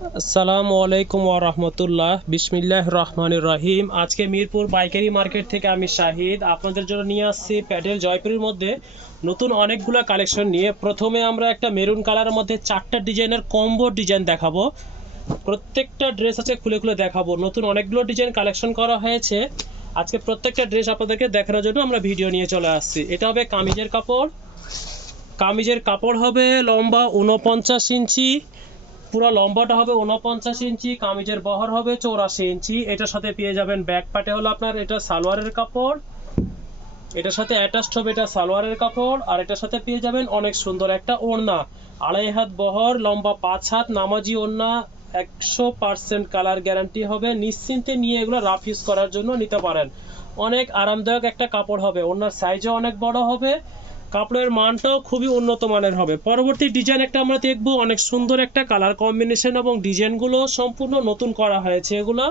আসসালামু আলাইকুম ওয়া রাহমাতুল্লাহ। বিসমিল্লাহির রহমানির রহিম। আজকে মিরপুর পাইকারি মার্কেট থেকে আমি শাহিদ আপনাদের জন্য নিয়ে আসছি প্যাটেল জয়পুরের মধ্যে নতুন অনেকগুলো কালেকশন নিয়ে। প্রথমে আমরা একটা মেরুন কালারের মধ্যে 4টা ডিজাইনের কম্বো ডিজাইন দেখাবো। প্রত্যেকটা ড্রেস আছে খুলে খুলে দেখাবো। নতুন অনেকগুলো ডিজাইন কালেকশন করা হয়েছে। আজকে প্রত্যেকটা ড্রেস আপনাদেরকে দেখানোর জন্য আমরা ভিডিও নিয়ে চলে আসছি। এটা হবে কামিজের কাপড়। কামিজের কাপড় হবে লম্বা 49 ইঞ্চি, পুরো লম্বাটা হবে 49 ইঞ্চি, কামিজের বহর হবে 84 ইঞ্চি। এটার সাথে পেয়ে যাবেন ব্যাক পার্টে হলো আপনার এটা সালোয়ারের কাপড়, এটার সাথে অ্যাটাচড হবে এটা সালোয়ারের কাপড়, আর এটার সাথে পেয়ে যাবেন অনেক সুন্দর একটা ওড়না। 2.5 হাত বহর, লম্বা 5 হাত, নামাজি ওড়না। 100% কালার গ্যারান্টি হবে। নিশ্চিন্তে নিয়ে এগুলো রাফ ইউজ করার জন্য নিতে পারেন। অনেক আরামদায়ক একটা কাপড় হবে। ওড়নার সাইজও অনেক বড় হবে, কাপড়ের মানটাও খুবই উন্নত মানের হবে। পরবর্তী ডিজাইন একটা আমরা দেখব। অনেক সুন্দর একটা কালার কম্বিনেশন এবং ডিজাইনগুলো সম্পূর্ণ নতুন করা হয়েছে এগুলো।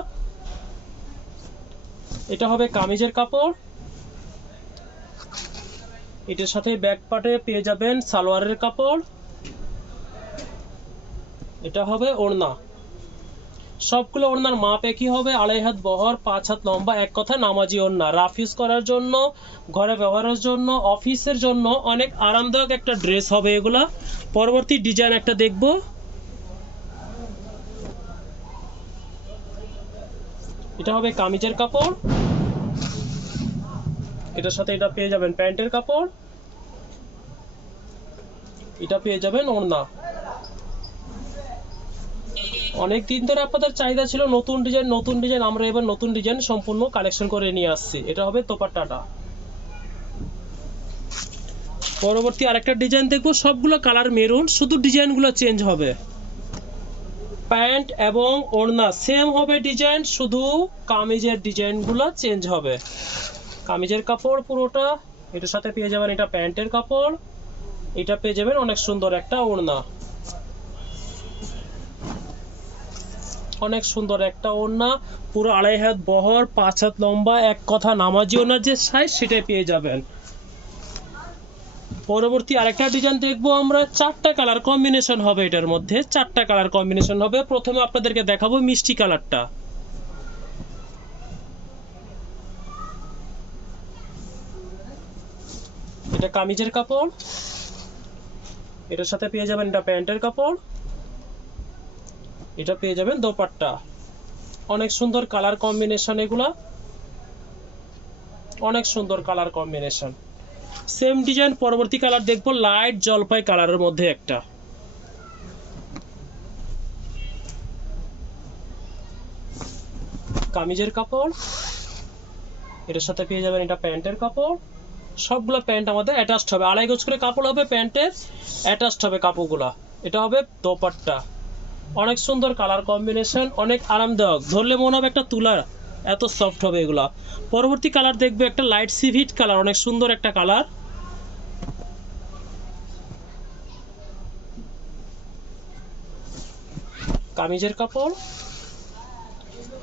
এটা হবে কামিজের কাপড়। এটার সাথে ব্যাক পার্টে পেয়ে যাবেন সালোয়ারের কাপড়। এটা হবে ওড়না। সবগুলো ওড়নার মাপ একই হবে। 2.5 হাত বহর, 5 হাত লম্বা। এক কথায় নামাজি ওড়না। রাফ ইউজ করার জন্য, ঘরে ব্যবহারের জন্য, অফিসের জন্য অনেক আরামদায়ক একটা ড্রেস হবে এগুলা। পরবর্তী ডিজাইন একটা দেখব। এটা হবে কামিজের কাপড়। এটার সাথে এটা পেয়ে যাবেন প্যান্টের কাপড়। এটা পেয়ে যাবেন ওড়না। অনেক দিন ধরে আপনাদের চাহিদা ছিল নতুন ডিজাইন, আমরা এবার নতুন ডিজাইন সম্পূর্ণ কালেকশন করে নিয়ে আসছি। এটা হবে দোপাট্টাটা। পরবর্তী আরেকটা ডিজাইন দেখবো। সবগুলো কালার মেরুন, শুধু ডিজাইনগুলো চেঞ্জ হবে। প্যান্ট এবং ওড়না সেম হবে ডিজাইন, শুধু কামিজের ডিজাইনগুলো চেঞ্জ হবে। কামিজের কাপড় পুরোটা। এটার সাথে পেয়ে যাবেন এটা প্যান্টের কাপড়। এটা পেয়ে যাবেন অনেক সুন্দর একটা ওড়না। অনেক সুন্দর একটা ওড়না, পুরো 2.5 হাত বহর, 5 হাত লম্বা। এক কথা নামাজি ওড়নার যে সাইজ সেটাই পেয়ে যাবেন। পরবর্তী আরেকটা ডিজাইন দেখবো আমরা। 4টা কালার কম্বিনেশন হবে এটার মধ্যে, 4টা কালার কম্বিনেশন হবে। প্রথমে আপনাদেরকে দেখাবো মিষ্টি কালারটা। এটা কামিজের কাপড়। এটার সাথে পেয়ে যাবেন এটা প্যান্টের কাপড়। এটা পেয়ে যাবেন দোপাট্টা। অনেক সুন্দর কালার কম্বিনেশন এগুলা, অনেক সুন্দর কালার কম্বিনেশন। সেম ডিজাইন পরবর্তী কালার দেখবো লাইট জলপাই কালারের মধ্যে একটা। কামিজের কাপড়। এটার সাথে পেয়ে যাবেন এটা প্যান্টের কাপড়। সবগুলো প্যান্ট আমাদের অ্যাটাচড হবে। 2.5 গজ করে কাপড় হবে প্যান্টের, অ্যাটাচড হবে কাপড়গুলা। এটা হবে দোপাট্টা। অনেক সুন্দর কালার কম্বিনেশন, অনেক আরামদায়ক। ধরলে মনে হবে একটা তুলা, এত সফট হবে এগুলা। পরবর্তী কালার দেখবে একটা লাইট সিভিট কালার, অনেক সুন্দর একটা কালার। কামিজের কাপড়।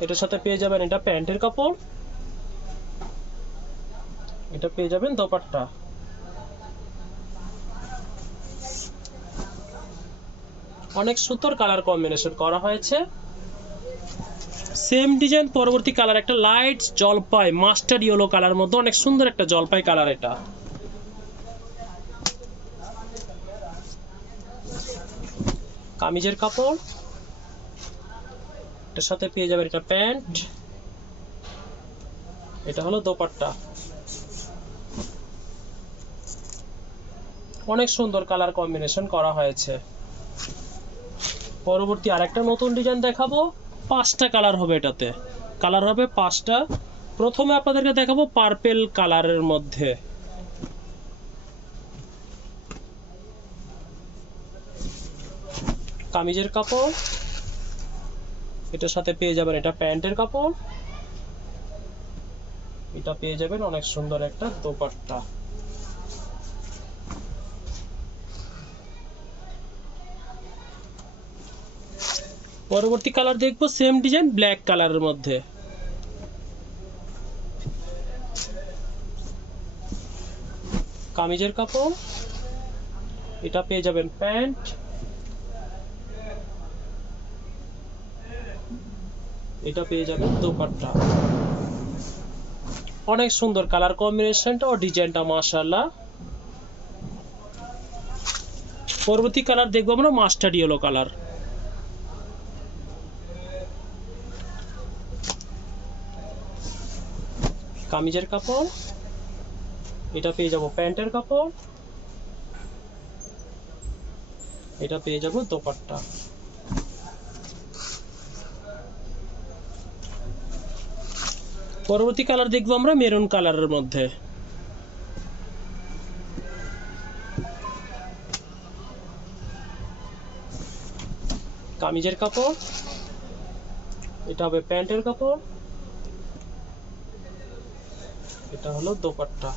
এটার সাথে পেয়ে যাবেন এটা প্যান্টের কাপড়। এটা পেয়ে যাবেন দোপাট্টা। অনেক সুন্দর কালার কম্বিনেশন করা হয়েছে। সেম ডিজাইন পরবর্তী কালার একটা লাইট জলপাই মাস্টার্ড ইয়েলো কালার মধ্যে, অনেক সুন্দর একটা জলপাই কালার। এটা কামিজের কাপড়। এটার সাথে পেয়ে যাবেন এটা প্যান্ট। এটা হলো দোপাট্টা। অনেক সুন্দর কালার কম্বিনেশন করা হয়েছে। পরবর্তী আরেকটা নতুন ডিজাইন দেখাবো। 5টা কালার হবে এটাতে, কালার হবে 5টা। প্রথমে আপনাদেরকে দেখাবো পার্পেল কালারের মধ্যে। কামিজের কাপড়। এটার সাথে পেয়ে যাবেন এটা প্যান্টের কাপড়। এটা পেয়ে যাবেন অনেক সুন্দর একটা দোপাট্টা। পরবর্তী কালার দেখবো সেম ডিজাইন ব্ল্যাক কালারের মধ্যে। কামিজের কাপড়। এটা পেয়ে যাবেন প্যান্ট। এটা পেয়ে যাবেন দোপাট্টা। অনেক সুন্দর কালার কম্বিনেশনটা ও ডিজাইনটা মাশাআল্লাহ। পরবর্তী কালার দেখবো আমরা মাস্টার্ড ইয়েলো কালার। কামিজের কাপড়, এটা পেয়ে যাব প্যান্টের কাপড়, এটা পেয়ে যাব দোপাট্টা। পরবর্তী কালার দেখবো আমরা মেরুন কালারের মধ্যে। কামিজের কাপড়, এটা হবে প্যান্টের কাপড়, এটা হলো দোপাট্টা।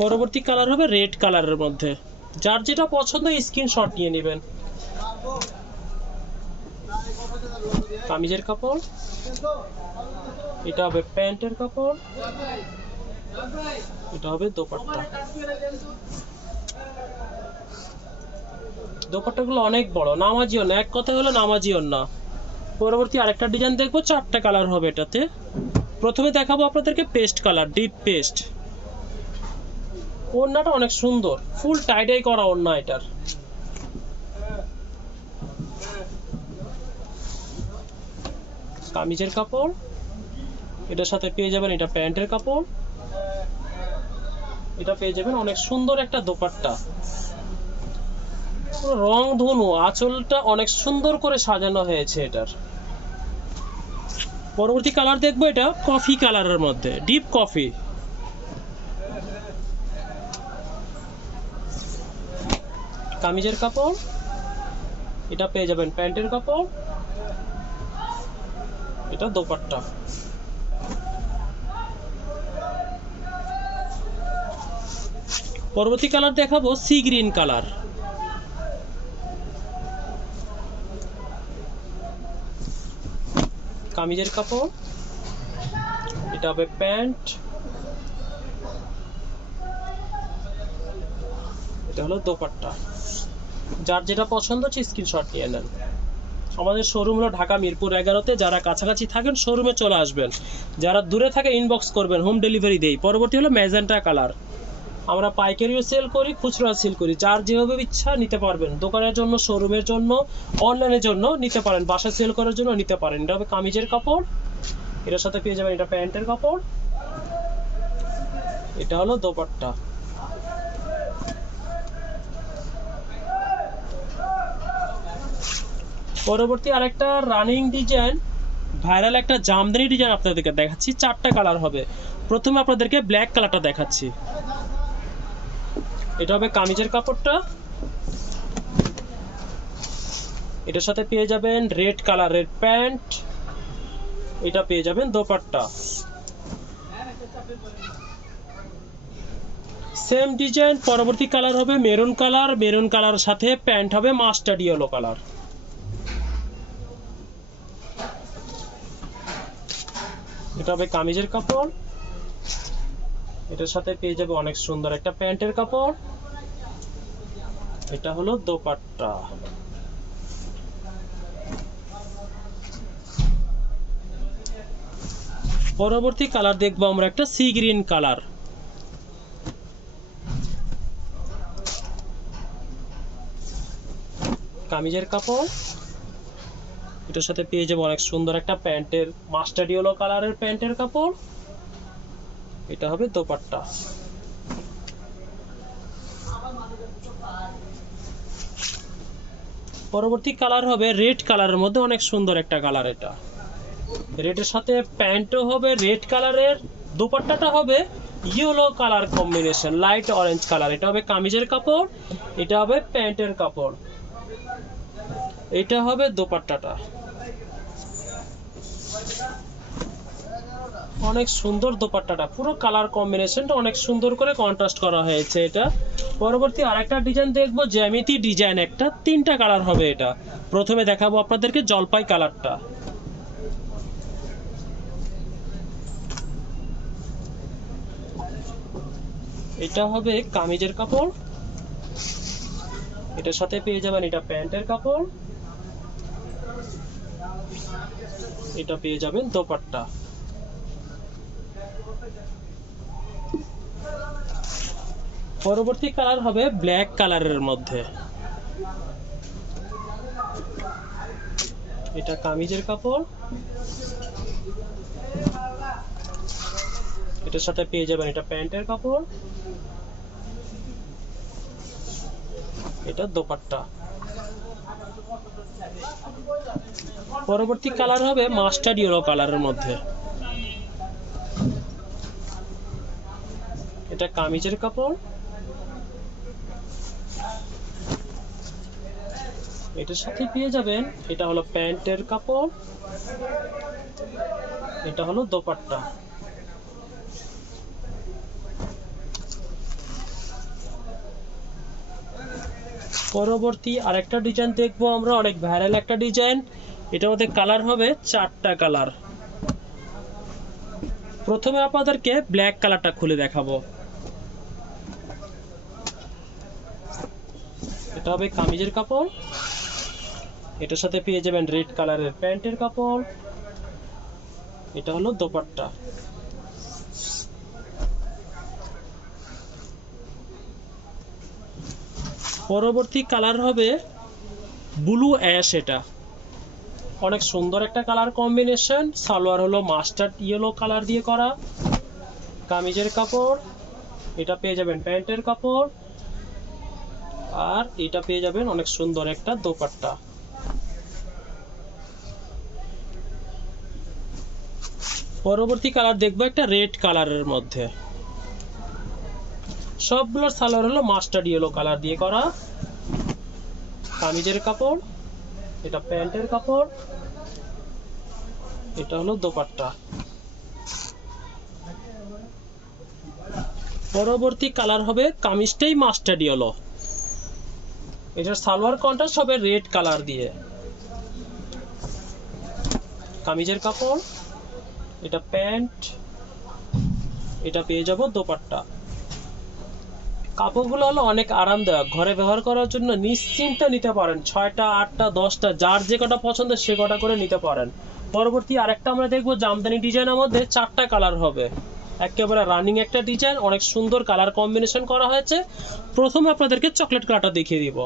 পরবর্তী কালার হবে রেড কালারের মধ্যে। যার যেটা পছন্দ স্ক্রিনশট নিয়ে নেবেন। কামিজের কাপড়, এটা হবে প্যান্টের কাপড়, এটা হবে দোপাট্টা। দোপাট্টাগুলো অনেক বড়, নামাজিও না, এক কথা হলো নামাজিও না। পরবর্তী আরেকটা ডিজাইন দেখবো, 4টা কালার হবে এটাতে। প্রথমে দেখাবো আপনাদেরকে পেস্ট কালার, ডিপ পেস্ট। ওড়নাটা অনেক সুন্দর, ফুল টাইডাই করা ওড়না এটার। কামিজের কাপড়, এটার সাথে পেয়ে যাবেন এটা প্যান্টের কাপড়, এটা পেয়ে যাবেন অনেক সুন্দর একটা দোপাট্টা। রং ধনু, আঁচলটা অনেক সুন্দর করে সাজানো হয়েছে এটার। পরবর্তী কালার দেখবো এটা কফি কালারের মধ্যে, ডিপ কফি। কামিজের কাপড়, এটা পেয়ে যাবেন প্যান্টের কাপড়, এটা দোপাট্টা। পরবর্তী কালার দেখাবো সি গ্রিন কালার। কামিজের কাপড়, এটা হবে প্যান্ট, এটা হলো দোপাট্টা। যার যেটা পছন্দ হচ্ছে স্ক্রিনশট নিয়ে নেন। আমাদের শোরুম হলো ঢাকা মিরপুর 11-তে। যারা কাছাকাছি থাকেন শোরুমে চলে আসবেন, যারা দূরে থাকে ইনবক্স করবেন, হোম ডেলিভারি দেই। পরবর্তী হলো ম্যাজেন্টা কালার। আমরা পাইকারিও সেল করি, খুচরা সেল করি, যার যেভাবে ইচ্ছা নিতে পারবেন। দোকানের জন্য, শোরুমের জন্য, অনলাইনের জন্য নিতে পারেন, বাসা সেল করার জন্য নিতে পারেন। এটা হবে কামিজের কাপড়, এটার সাথে পেয়ে যাবেন এটা প্যান্টের কাপড়, এটা হলো দোপাট্টা। পরবর্তী আরেকটা রানিং ডিজাইন, ভাইরাল একটা জামদানি ডিজাইন আপনাদেরকে দেখাচ্ছি। 4টা কালার হবে। প্রথমে আপনাদেরকে ব্ল্যাক কালারটা দেখাচ্ছি। এটা হবে কামিজের কাপড়টা, এটার সাথে পেয়ে যাবেন রেড কালারের প্যান্ট, এটা পেয়ে যাবেন দোপাট্টা। সেম ডিজাইন পরবর্তী কালার হবে মেরুন কালার, মেরুন কালার সাথে প্যান্ট হবে মাস্টার্ড ইয়েলো কালার। এটা হবে কামিজের কাপড়, এটার সাথে পেয়ে যাবে অনেক সুন্দর একটা প্যান্টের কাপড়, এটা হলো দোপাট্টা। পরবর্তী কালার দেখবো আমরা একটা সি গ্রিন কালার। কামিজের কাপড়, এটার সাথে পেয়ে যাবো অনেক সুন্দর একটা প্যান্টের মাস্টার্ড ইয়েলো কালারের প্যান্টের কাপড়, এটা হবে দোপাট্টা। পরবর্তী কালার হবে রেড কালারের মধ্যে, অনেক সুন্দর একটা কালার। এটা রেডের সাথে প্যান্টও হবে রেড কালারের, দোপাট্টাটা হবে yellow colour combination, light orange colour. এটা হবে কামিজের কাপড়, এটা হবে প্যান্টের কাপড়, এটা হবে দোপাট্টাটা। অনেক সুন্দর দোপাট্টাটা, পুরো কালার কম্বিনেশনটা অনেক সুন্দর করে কন্ট্রাস্ট করা হয়েছে এটা। পরবর্তী আরেকটা ডিজাইন দেখবো, জ্যামিতি ডিজাইন একটা, 3টা কালার হবে এটা। প্রথমে দেখাবো আপনাদেরকে জলপাই কালারটা। এটা হবে কামিজের কাপড়, এটার সাথে পেয়ে যাবেন এটা প্যান্টের কাপড়, এটা পেয়ে যাবেন দোপাট্টা। পরবর্তী কালার হবে ব্ল্যাক কালারের মধ্যে, এটা কামিজের কাপড়, এটার সাথে পেয়ে যাবেন এটা প্যান্টের কাপড়, এটা দোপাট্টা। পরবর্তী কালার হবে মাস্টার্ড ইয়েলো কালারের মধ্যে, এটা কামিজের কাপড়, এটার সাথে পেয়ে যাবেন এটা হলো প্যান্টের কাপড়, এটা হলো দোপাট্টা। পরবর্তী আরেকটা ডিজাইন দেখবো আমরা, অনেক ভাইরাল একটা ডিজাইন। এটার মধ্যে কালার হবে 4টা কালার। প্রথমে আপনাদেরকে ব্ল্যাক কালারটা খুলে দেখাবো। এটা হবে কামিজের কাপড়, এটার সাথে পেয়ে যাবেন রেড কালারের প্যান্টের কাপড়, এটা হলো দোপাট্টা। পরবর্তী কালার হবে ব্লু অ্যাশ, এটা অনেক সুন্দর একটা কালার কম্বিনেশন। সালোয়ার হলো মাস্টার্ড ইয়েলো কালার দিয়ে করা, কামিজের কাপড়, এটা পেয়ে যাবেন প্যান্টের কাপড়, আর এটা পেয়ে যাবেন অনেক সুন্দর একটা দোপাট্টা। পরবর্তী কালার দেখবো একটা রেড কালারের মধ্যে, সবগুলোর সালোয়ার হলো মাস্টার্ড ইয়েলো কালার দিয়ে করা, কামিজের কাপড়, এটা প্যান্টের কাপড়, এটা হলো দোপাট্টা। পরবর্তী কালার হবে কামিজটাই মাস্টার্ড ইয়েলো, এটার সালোয়ার কন্ট্রাস্ট হবে রেড কালার দিয়ে, কামিজের কাপড়, এটা প্যান্ট, এটা পেয়ে যাব দোপাট্টা। কাপড়গুলো হলো অনেক আরামদায়ক, ঘরে ব্যবহার করার জন্য নিশ্চিন্তে নিতে পারেন, 6টা 8টা 10টা যার যে কটা পছন্দ সে কটা করে নিতে পারেন। পরবর্তী আরেকটা আমরা দেখবো জামদানি ডিজাইনের মধ্যে 4টা কালার হবে, একেবারে রানিং একটা ডিজাইন, অনেক সুন্দর কালার কম্বিনেশন করা হয়েছে। প্রথমে আপনাদেরকে চকলেট কালারটা দেখিয়ে দিব,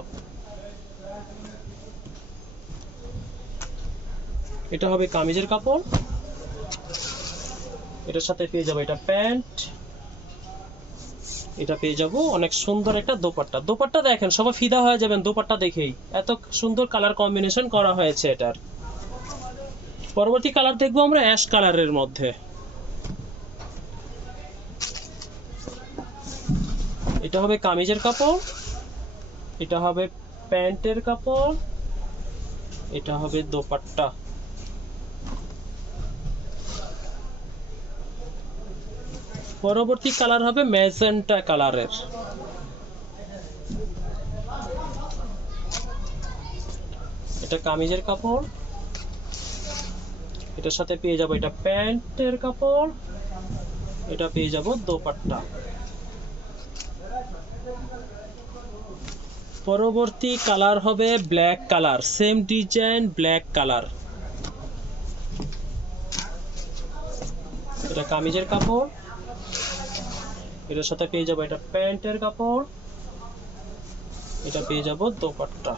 এটা হবে কামিজের কাপড়, এটার সাথে পেয়ে যাবো এটা প্যান্ট, এটা পেয়ে যাবো অনেক সুন্দর একটা দোপাট্টা। দোপাট্টা দেখেন সবাই ফিদা হয়ে যাবেন দোপাট্টা দেখেই, এত সুন্দর কালার কম্বিনেশন করা হয়েছে এটার। পরবর্তী কালার দেখবো আমরা অ্যাশ কালারের মধ্যে, এটা হবে কামিজের কাপড়, এটা হবে প্যান্টের কাপড়, এটা হবে দোপাট্টা। পরবর্তী কালার হবে ম্যাজেন্টা কালারের, এটা কামিজের কাপড়, এটার সাথে পেয়ে যাবো এটা প্যান্টের কাপড়, এটা পেয়ে যাবো দোপাট্টা। পরবর্তী কালার হবে black colour, same design black colour, এটা কামিজের কাপড়, এটার সাথে পেয়ে যাবো এটা প্যান্টের কাপড়, এটা পেয়ে যাবো দোপাট্টা।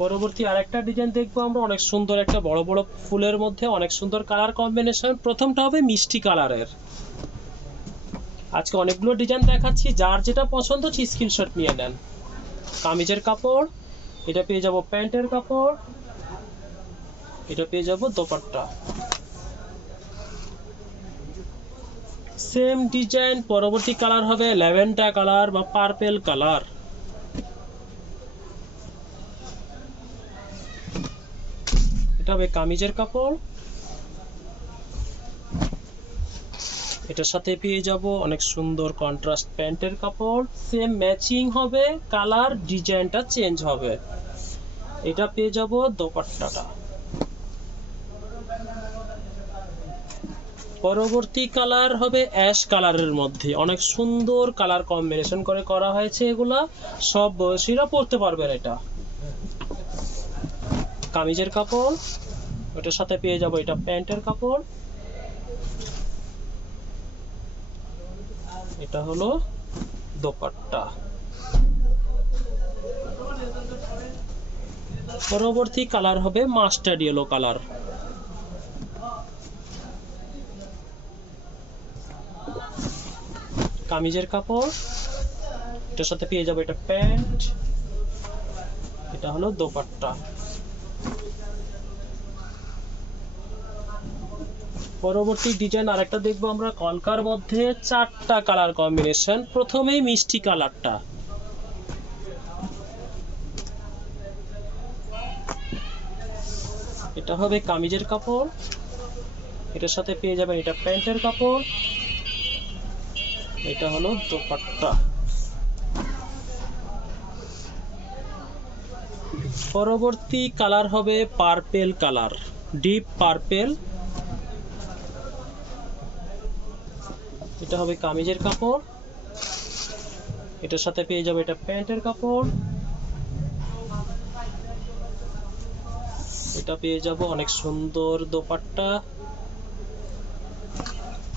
পরবর্তী আরেকটা ডিজাইন দেখবো আমরা, অনেক সুন্দর একটা বড় বড় ফুলের মধ্যে অনেক সুন্দর কালার কম্বিনেশন। প্রথমটা হবে মিষ্টি কালারের, আজকে অনেকগুলো ডিজাইন দেখাচ্ছি, যার যেটা পছন্দ হচ্ছে স্ক্রিনশট নিয়ে নেন। কামিজের কাপড়, এটা পেয়ে যাব প্যান্টের কাপড়, এটা পেয়ে যাব দোপাট্টা। Same design. পরবর্তী কালার হবে ল্যাভেন্ডার কালার বা পার্পল কালার, এটা হবে কামিজের কাপড়, এটার সাথে পেয়ে যাব অনেক সুন্দর কন্ট্রাস্ট প্যান্টের কাপড়, সেম ম্যাচিং হবে, কালার ডিজাইনটা চেঞ্জ হবে, এটা পেয়ে যাব দোপাট্টাটা। পরবর্তী কালার হবে অ্যাশ কালারের মধ্যে, অনেক সুন্দর কালার কম্বিনেশন করে করা হয়েছে। এগুলা সব বয়সীরা পরতে পারবেন। এটা কামিজের কাপড়, ওটার সাথে পেয়ে যাবো এটা প্যান্টের কাপড়, এটা হলো দোপাট্টা। পরবর্তী কালার হবে মাস্টার্ড ইয়েলো কালার। কামিজের কাপড়, এটার সাথে পেয়ে যাবো এটা প্যান্ট, এটা হলো দোপাট্টা। পরবর্তী ডিজাইন আরেকটা দেখবো আমরা কলকার মধ্যে, 4টা কালার কম্বিনেশন। প্রথমেই মিষ্টি কালারটা, এটা হবে কামিজের কাপড়, এটার সাথে পেয়ে যাবেন এটা প্যান্টের কাপড়, এটা হলো দোপাট্টা। পরবর্তী কালার হবে পার্পেল কালার, ডিপ পার্পেল, এটা হবে কামিজের কাপড়, এটার সাথে পেয়ে যাবে এটা প্যান্টের কাপড়, এটা পেয়ে যাব অনেক সুন্দর দোপাট্টা।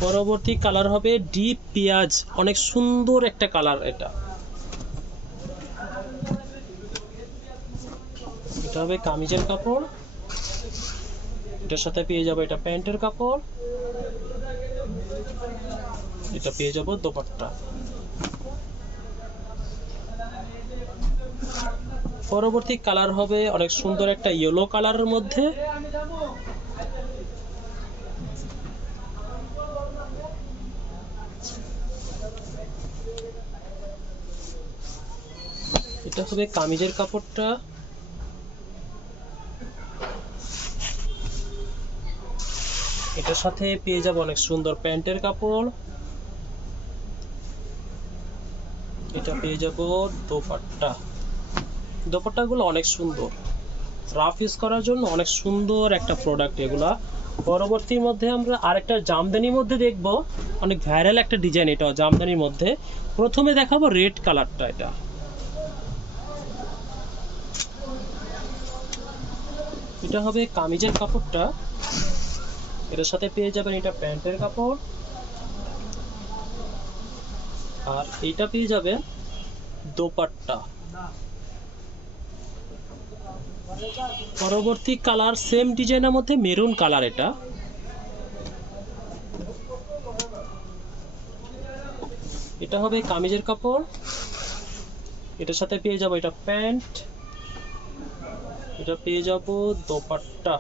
পরবর্তী কালার হবে ডিপ পেঁয়াজ, অনেক সুন্দর একটা কালার। এটা হবে কামিজের কাপড়, এটার সাথে পেয়ে যাবে এটা প্যান্টের কাপড়, এটা পেয়ে যাব দোপাট্টা। পরবর্তী কালার হবে অনেক সুন্দর একটা ইয়েলো কালারের মধ্যে, এটা হবে কামিজের কাপড়টা, এটার সাথে পেয়ে যাব অনেক সুন্দর প্যান্টের কাপড়, এটা পেয়ে যাব দোপাট্টা। দোপাট্টাগুলো অনেক সুন্দর, রাফ ইউজ করার জন্য অনেক সুন্দর একটা প্রোডাক্ট এগুলা। পরবর্তীর মধ্যে আমরা আরেকটা জামদানির মধ্যে দেখব, অনেক ভাইরাল একটা ডিজাইন এটা জামদানির মধ্যে। প্রথমে দেখাবো রেড কালারটা, এটা হবে কামিজের কাপড়টা, এটার সাথে পেয়ে যাবেন এটা প্যান্টের কাপড়, আর এটা পেয়ে যাবেন দোপাট্টা। পরবর্তী কালার সেম ডিজাইনের মধ্যে মেরুন কালার, এটা হবে কামিজের কাপড়, এটার সাথে পেয়ে যাব এটা প্যান্ট, এটা পেয়ে যাব দোপাট্টা।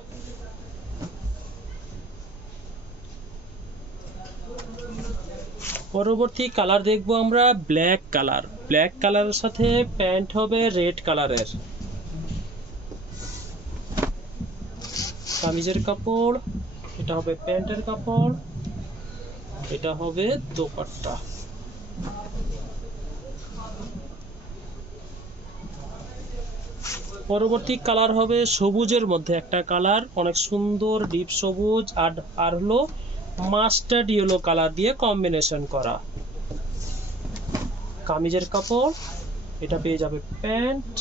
পরবর্তী কালার দেখবো আমরা ব্ল্যাক কালার। ব্ল্যাক কালারের সাথে প্যান্ট হবে রেড কালারের, কামিজের কাপড়, এটা হবে প্যান্টের কাপড়, এটা হবে দোপাট্টা। পরবর্তী কালার হবে সবুজের মধ্যে একটা কালার, অনেক সুন্দর ডিপ সবুজ, আর হলো মাস্টার্ড ইয়েলো কালার দিয়ে কম্বিনেশন করা। কামিজের কাপড়, এটা পেয়ে যাবে প্যান্ট,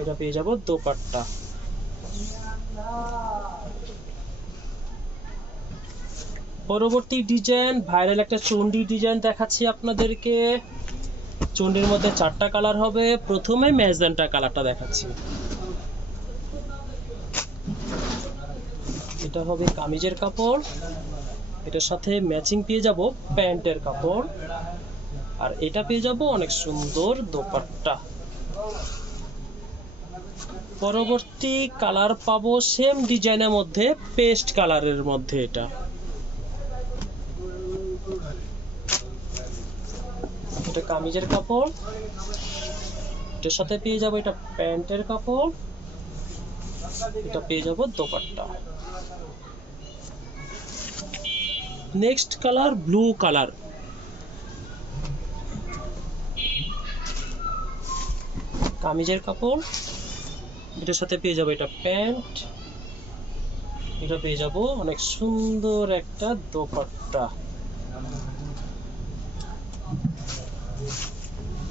এটা পেয়ে যাব দোপাট্টা। পরবর্তী ডিজাইন ভাইরাল একটা চন্ডি ডিজাইন দেখাচ্ছি আপনাদেরকে। চন্ডির মধ্যে 4টা কালার হবে। প্রথমে ম্যাজেন্টা কালারটা দেখাচ্ছি, এটা হবে কামিজের কাপড়, এটার সাথে ম্যাচিং পেয়ে যাব প্যান্টের কাপড়, আর এটা পেয়ে যাব অনেক সুন্দর দোপাট্টা। পরবর্তী কালার পাবো সেম ডিজাইনের মধ্যে পেস্ট কালারের মধ্যে, এটা কামিজের কাপড়, এটার সাথে পেয়ে যাব এটা প্যান্টের কাপড়, এটা পেয়ে যাব dupatta. Next colour blue colour, কামিজের কাপড়, এটার সাথে পেয়ে যাবে এটা প্যান্ট, এটা পেয়ে যাব অনেক সুন্দর একটা দোপাট্টা।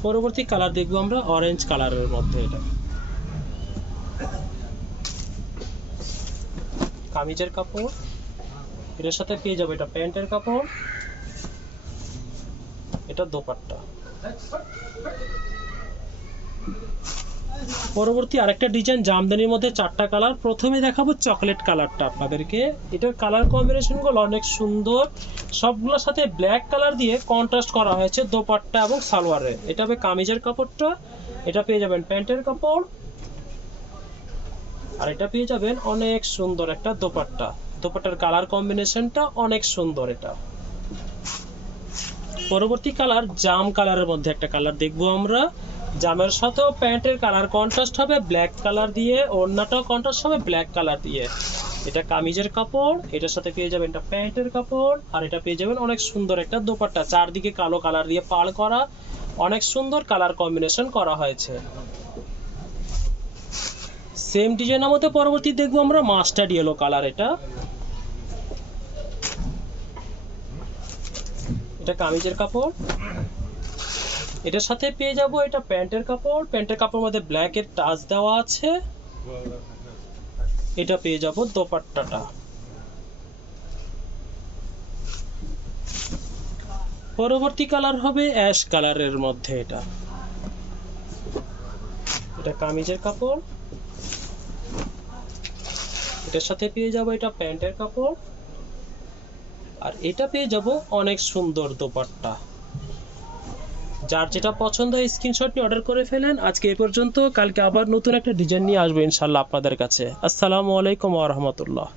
পরবর্তী কালার দেখবো আমরা অরেঞ্জ কালারের মধ্যে। এটা কামিজের কাপড়, এটার সাথে পেয়ে যাবো এটা প্যান্টের কাপড়, এটা দোপাট্টা। পরবর্তী আরেকটা ডিজাইন জামদানির মধ্যে 4টা কালার। প্রথমে দেখাবো চকলেট কালারটা আপনাদেরকে। এটার কালার কম্বিনেশনগুলো অনেক সুন্দর, সবগুলোর সাথে ব্ল্যাক কালার দিয়ে কন্ট্রাস্ট করা হয়েছে দোপাট্টা এবং সালোয়ারে। এটা হবে কামিজের কাপড়টা, এটা পেয়ে যাবেন প্যান্টের কাপড়, আর এটা পেয়ে যাবেন অনেক সুন্দর একটা দোপাট্টা। দোপাট্টার কালার কম্বিনেশনটা অনেক সুন্দর। এটা পরবর্তী কালার জাম কালারের মধ্যে একটা কালার দেখবো আমরা। জামের সাথেও প্যান্টের কালার কন্ট্রাস্ট হবে ব্ল্যাক কালার দিয়ে, ওড়নাটাও কন্ট্রাস্ট হবে ব্ল্যাক কালার দিয়ে। এটা কামিজের কাপড়, এটার সাথে পেয়ে যাবেন এটা প্যান্টের কাপড়, আর এটা পেয়ে যাবেন অনেক সুন্দর একটা দোপাট্টা, চারদিকে কালো কালার দিয়ে পাড় করা, অনেক সুন্দর কালার কম্বিনেশন করা হয়েছে। সেম ডিজাইনের মধ্যে পরবর্তী দেখবো আমরা মাস্টার্ড ইয়েলো কালার। এটা কামিজের কাপড়, এটার সাথে পেয়ে যাব এটা প্যান্টের কাপড়, প্যান্টের কাপড়ের মধ্যে ব্ল্যাকের টাচ দেওয়া আছে। এটা পেয়ে যাব দোপাট্টাটা। পরবর্তী কালার হবে অ্যাশ কালারের মধ্যে। এটা কামিজের কাপড়, এটার সাথে পেয়ে যাব এটা প্যান্টের কাপড়, আর এটা পেয়ে যাব অনেক সুন্দর দোপাট্টা। যার যেটা পছন্দ হয় স্ক্রিনশট নিয়ে অর্ডার করে ফেলেন। আজকে এই পর্যন্ত, কালকে আবার নতুন একটা ডিজাইন নিয়ে আসবো ইনশাল্লাহ আপনাদের কাছে। আসসালামু আলাইকুম ওয়া রাহমাতুল্লাহ।